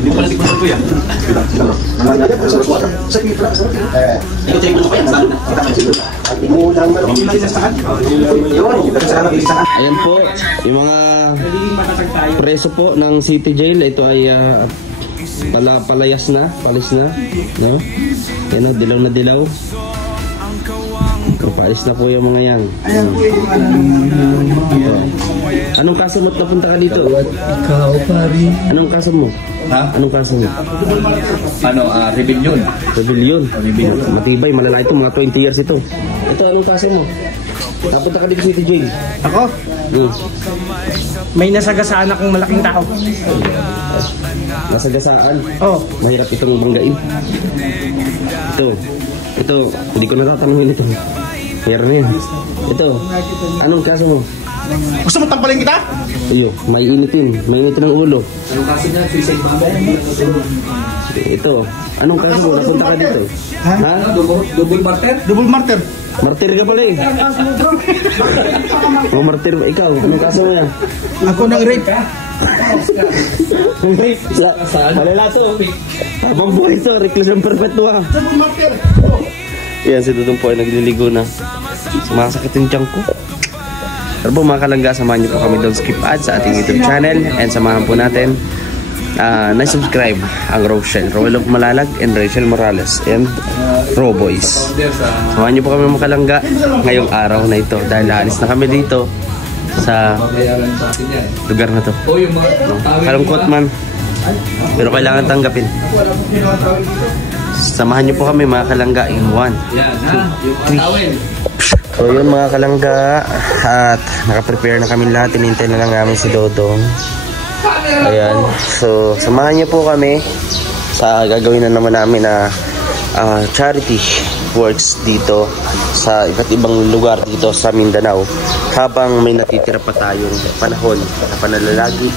Hindi pala tikman ko yan. Ayan po, yung mga preso po ng City Jail. Ito ay palayas na, palis na. No? Yan o, dilaw na dilaw. Palis na po yung mga yan. Anong kaso mo't napunta ka dito? Ikaw, pari. Anong kaso mo? Ha? Anong kaso mo? Rebellion. Rebellion. Matibay, malala ito, mga 20 years ito. Ito, anong kaso mo? Napunta ka dito sa City Jail. Ako? May nasagasaan akong malaking tao. Nasagasaan? Oo. Mahirap itong banggain. Ito, hindi ko natatanungin ito. Meron na yan. Ito, anong kaso mo? Gusto mo tampalin kita? Iyo, may initin ng ulo. Anong kaso niya? Suicide bomber? Ito, anong kaso mo? Napunta ka dito? Ha? Double martyr? Double martyr. Martir ka pala eh. Oh, martir ba? Ikaw, anong kaso mo yan? Ako nang rape. Rape? Malala to. Habang buhay to, reclusion perpetua. Double martyr. Yan, si Dudong po ay nagliligo na. Sumasakit yung tiyan ko. Pero po mga kalangga, samahan niyo po kami doon skip ads sa ating YouTube channel. And samahan po natin na-subscribe ang Rochelle, Roel of Malalag, and Rachel Morales, and Roboys. Samahan niyo po kami mga kalangga ngayong araw na ito. Dahil alis na kami dito sa lugar na to. Kalungkot man, pero kailangan tanggapin. Samahan niyo po kami mga kalangga in 1, 2, 3. So yun mga kalangga, at nakaprepare na kami lahat. Tinintay na lang namin si Dodong. Ayan, so samahan niyo po kami sa gagawin na naman namin na charity works dito sa iba't ibang lugar dito sa Mindanao, habang may natitira pa tayong panahon na panalalagi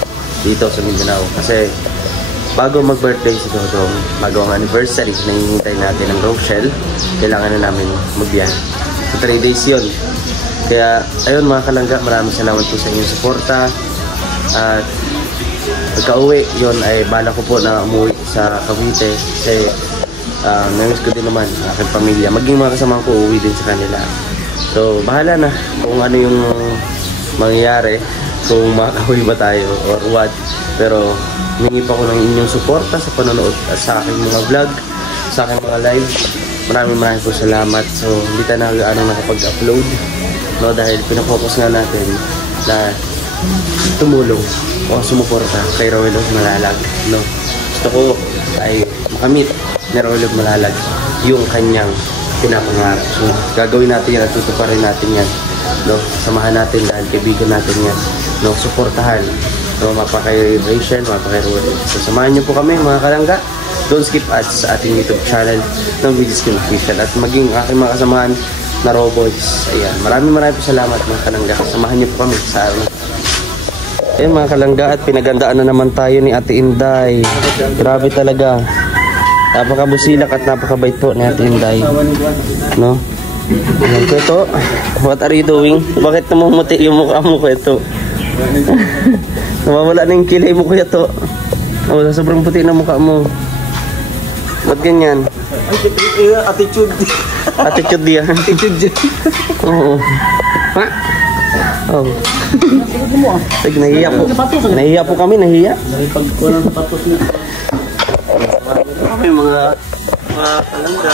dito sa Mindanao. Kasi bago mag-birthday si Dodong, bago ang anniversary na hinihintay natin ng Rochelle, kailangan na namin magbiyahe. So 3 days yun. Kaya ayun mga kalangga, maraming salamat po sa inyong suporta. At pagka-uwi yun ay bala ko po na umuwi sa Cavite. Kasi namiss ko din naman ang aking pamilya. Maging mga kasama ko uuwi din sa kanila. So bahala na kung ano yung mangyayari, kung makakauwi ba tayo or what. Pero humingi pa ko ng inyong suporta sa panonood sa aking mga vlog, sa aking mga live. Maraming po salamat. So hindi tayo nakapag-upload, no, dahil pinafocus nga natin na tumulong o sumuporta kay Roel of Malalag, no. Gusto ko ay makamit ni Roel of Malalag yung kanyang pinapangarap. So gagawin natin yan at tutuparin natin yan, no. Samahan natin dahil kaibigan natin yan, no. Suportahan, no, mapa kay Rachel, mapa kay Roel. So samahan niyo po kami mga kalangga. Don't skip ads sa ating YouTube channel ng Videoskin Official, at maging aking mga kasamahan na Roboys. Ayan, maraming po salamat mga kalangga. Samahan niyo po kami sa araw. Ayan mga kalangga, at pinagandaan na naman tayo ni Ate Inday. Grabe talaga. Napakabusilak at napakabait po ni Ate Inday, no? Ayan, Kweto, what are you doing? Bakit namumuti yung mukha mo, Kweto? Nawawala na yung kilay mo, kuya to. Oh, sobrang puti na mukha mo. Ba't ganyan? Attitude. Attitude yan. Attitude. Oo. Ha? Oh. Nahiya po. Nahiya po kami, nahiya. Walang sapatos na. Kami mga palangga.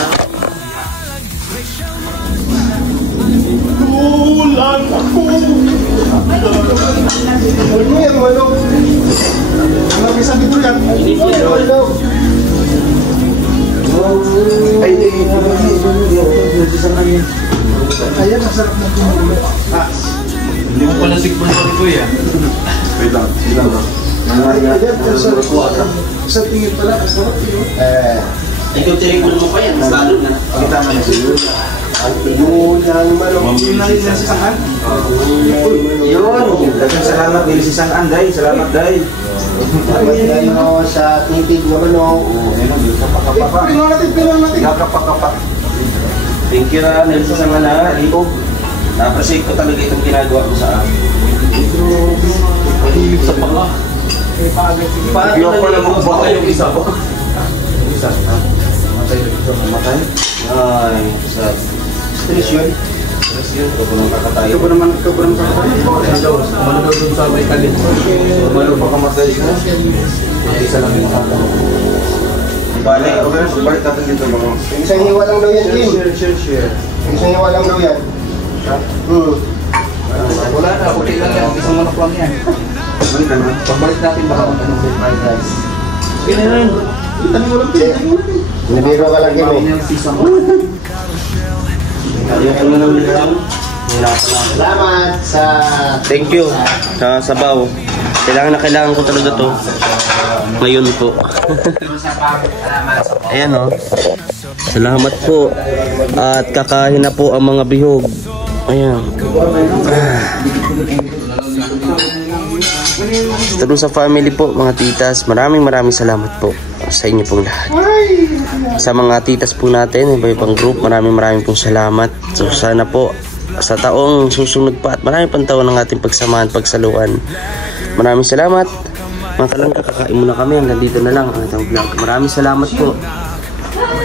Tulang ako. Ano yan, walo? Ano bisa dito yan? Ay, ayan, masarap na tumulo. Hindi mo pala tikman ko ito yan. Wait lang. Sa tingin pala, masarap yun. Ikaw tinikman mo pa yan, mas lalo na. Kita mo na siguro. Yun ang malong. Yun na rin na sisahan. Yun. Dagang salamat din si Sang Anday. Salamat day. Ano sa tibig naman o. Pinuha natin. Kapakapak. Thank you na, Nelson Sangana. Na-appreciate ko talaga itong ginagawa ko sa akin. Hilig sa paka. Yung pala mga baka yung isa po. Isa. Mamatay? Ay, sa... Stress yun. Stress yun. Ito po nang kakatayo. Ito po naman kakatayo. Umano daw dun sa may kalit. Umano pa kamatay siya. Isa lang yung makakatayo. Balik natin dito mga. Isang hiwa lang daw yan, Jim. Share. Isang hiwa lang daw yan. Wala na, okay lang yan. Isang manok lang yan. Pagbalik natin baka magtanong sa fried rice. Nabiro ka lang, Jim. Ayoko na lang nila. Salamat sa... Thank you sa sabaw. Kailangan ko talaga to. Ngayon po. Ayan o. Salamat po. At kakain na po ang mga bihog. Ayan. Terus sa family po, mga titas, maraming salamat po sa inyo pong lahat. Sa mga titas po natin, iba-ibang group, maraming pong salamat. So sana po sa taong susunod pa at maraming pang taon ng ating pagsamahan, pagsaluhan. Maraming salamat. Mga kalangga, kakain muna kami. Hanggang dito na lang ang ating vlog. Maraming salamat po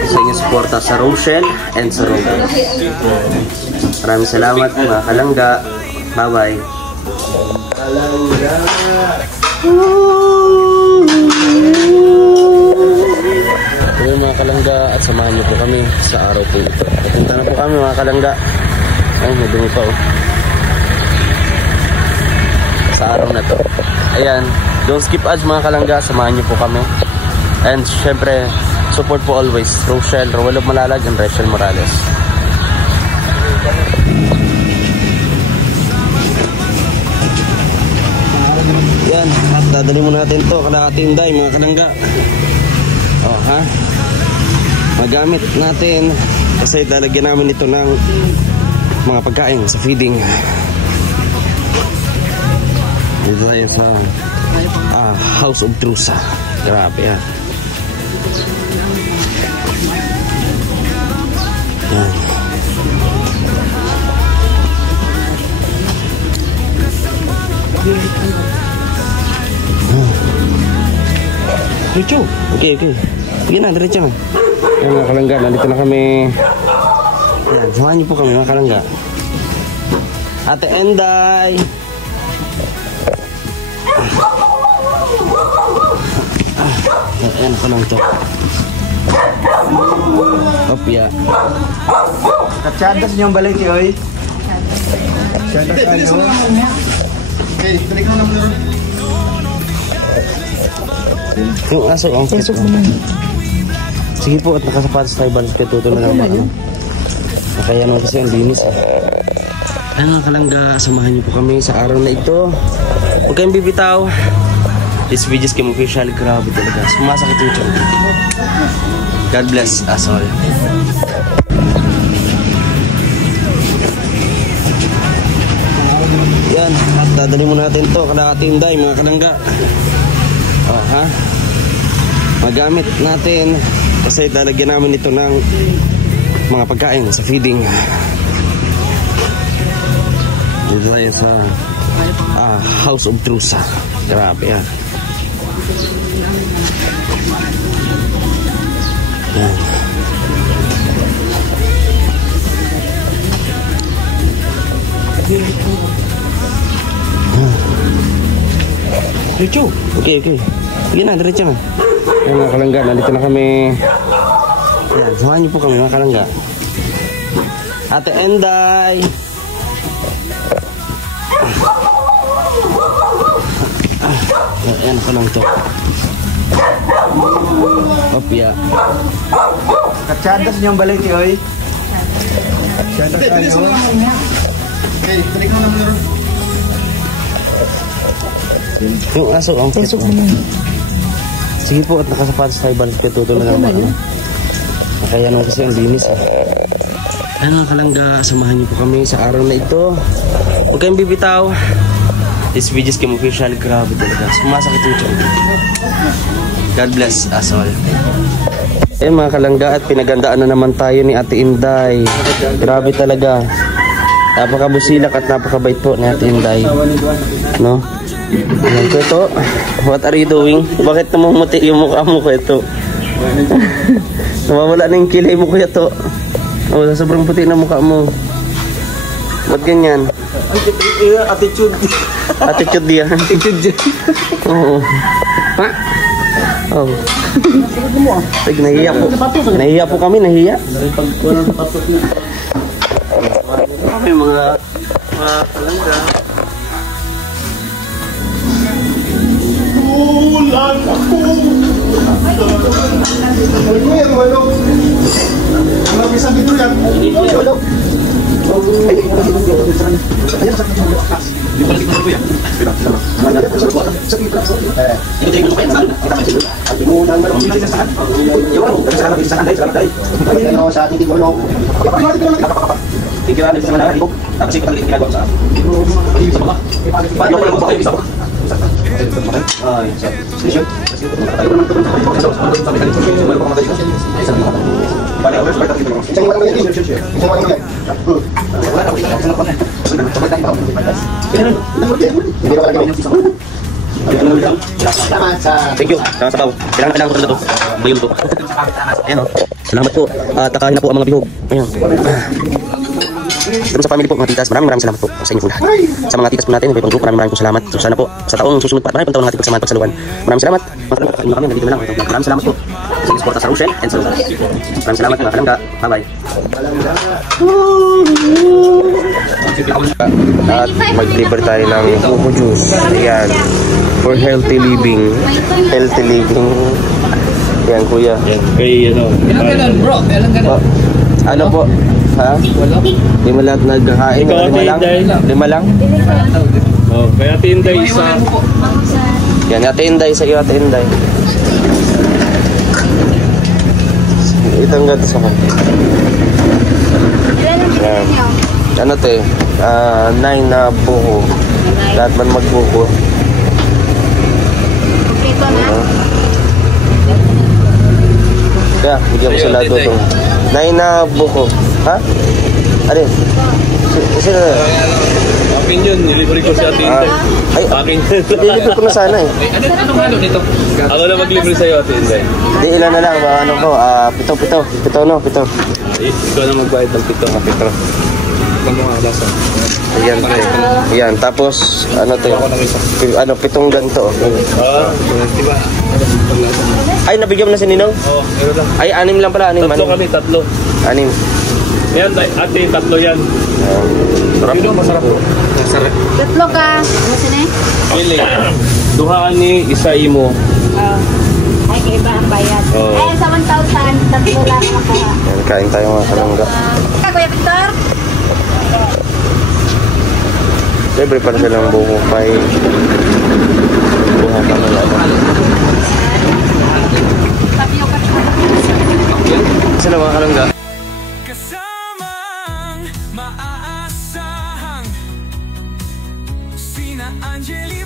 sa inyong suporta sa Rochelle and sa Rogan. Maraming salamat mga kalangga. Bye-bye. Kaya mga kalangga, at samahan niyo po kami sa araw po ito. Papunta na po kami mga kalangga. Ay, madumi pa oh. Sa araw na to. Ayan, don't skip ads mga kalangga. Samahan niyo po kami. And syempre, support po always Rochelle, Rowell of Malalag, and Rachel Morales. Yan, at dadali mo natin to kalahating day mga kalangga. Oh ha, magamit natin kasi lalagyan namin ito ng mga pagkain sa feeding. Dito tayo sa House of Trusa. Grabe yan. Yan. Lucu. Okay. Sige na, diretso na. Ayan mga kalangga, nandito na kami. Ayan, samahan niyo po kami mga kalangga. Ate Enday. Ayan ako lang to. Opya. Katsadas niyong balik, oy. Katsadas kayo. Okay, balik na naman. Yung aso, ang cute. Sige po, at nakasapatos tayo balas kaya tuto na lang ako. Kaya naman kasi ang linis eh. Ay mga kalangga, samahan niyo po kami sa araw na ito. Huwag kayong bibitaw. This video is Kim Official. Grabe talaga. Sumasakit yung tiyan. God bless us all. Yan, at dadali mo natin to kalahating day mga kalangga. Oh ha, magamit natin kasi lalagyan namin ito ng mga pagkain sa feeding. Dito tayo sa House of Trusa. Grabe yan. Yan. Lucu. Okay. Sige na, diretso na. Ayan mga kalangga, nandito na kami. Ayan, samahan niyo po kami mga kalangga. Ate Enday. Ayan ako lang to. Opya. Katsadas niyong balik, oy. Katsadas kayo. Okay, balik na naman. Yung aso, ang cute. Sige po, at nakasapatos tayo balas kaya tuto na lang ako. Kaya naman kasi ang linis eh. Ay mga kalangga, samahan niyo po kami sa araw na ito. Huwag kayong bibitaw. This video is Kim Official. Grabe talaga. Sumasakit yung tiyan. God bless us all. Eh mga kalangga, at pinagandaan na naman tayo ni Ate Inday. Grabe talaga. Napakabusilak at napakabait po natin Inday. No? Ayan ko ito. What are you doing? Bakit namumuti yung mukha mo ko ito? Nawawala na yung kilay mo kuya to. Oh, sobrang puti na mukha mo. Ba't ganyan? Attitude. Attitude yan. Oo. Ha? Oh. Ay, nahiya po. Nahiya po kami, nahiya. Kami mga palangga. Ulan ako! Walo. Walang isang dito yan. Walo. Thank you. Sa sabaw. Kailangan ko na to. Bayong to. Ayan o. Salamat po. Takahin na po ang mga bihog. Ayan. Sa family po, mga titas, maraming salamat po sa inyo po lahat. Sa mga titas po natin, maraming po salamat. So, sana po, sa taong susunod pa, maraming taon natin pagsamahan pagsaluhan. Maraming salamat. Mga kami, nandito na lang. Maraming salamat po sa suporta sa Rochelle and sa Lucas. Maraming salamat mga kalangga. Bye-bye. At mag-deliver tayo ng buko juice. Ayan. For healthy living. Healthy living. Ayan, kuya. Yan, kay ano. Ilang ganun bro? Ilang ganun? Ano po? Ha? Lima lahat nagkakain. Ikaw, Lima lang? Ate Inday. Lima lang? Oh, kaya Ate Inday isa. Yan, Ate Inday sa iyo, Ate Inday. Itanggal sa kanya. Yan. Ano te? 9 na buko. Lahat man magbuko. Ito na? Kaya, bigyan mo sila doon. 9 na buko. Ha? Alin? Sino na? Akin yun, nilibre ko si Ate Inday. Ay, Akin. nililibre ko na sana eh. Anong ano dito? Ako na maglibre sa'yo, Ate Inday. Di, ilan na lang. Ano ko? Pito. Ikaw na magbayad ng pito. Ayan, te. Ayan, tapos, ano te? Pitong ganto. Diba? Ay, nabigyan mo na si Ninong? Oo, meron lang. Ay, 6 lang pala. 6. Tatlo kami, tatlo. 6. Yan, Ate, tatlo yan. Sarap. Masarap po. Masarap. Tatlo ka. Ano sini? Pili. Duhaan ni isa imo. Ay, iba ang bayad. Oo. Ay, sa 1,000, tatlo lang makuha. Ayan, kain tayo mga kalangga. Kuya Victor? Libre pa na silang buko kay buha pa na lang. Sila mga kalangga. Kasamang maaasahang sina Angeli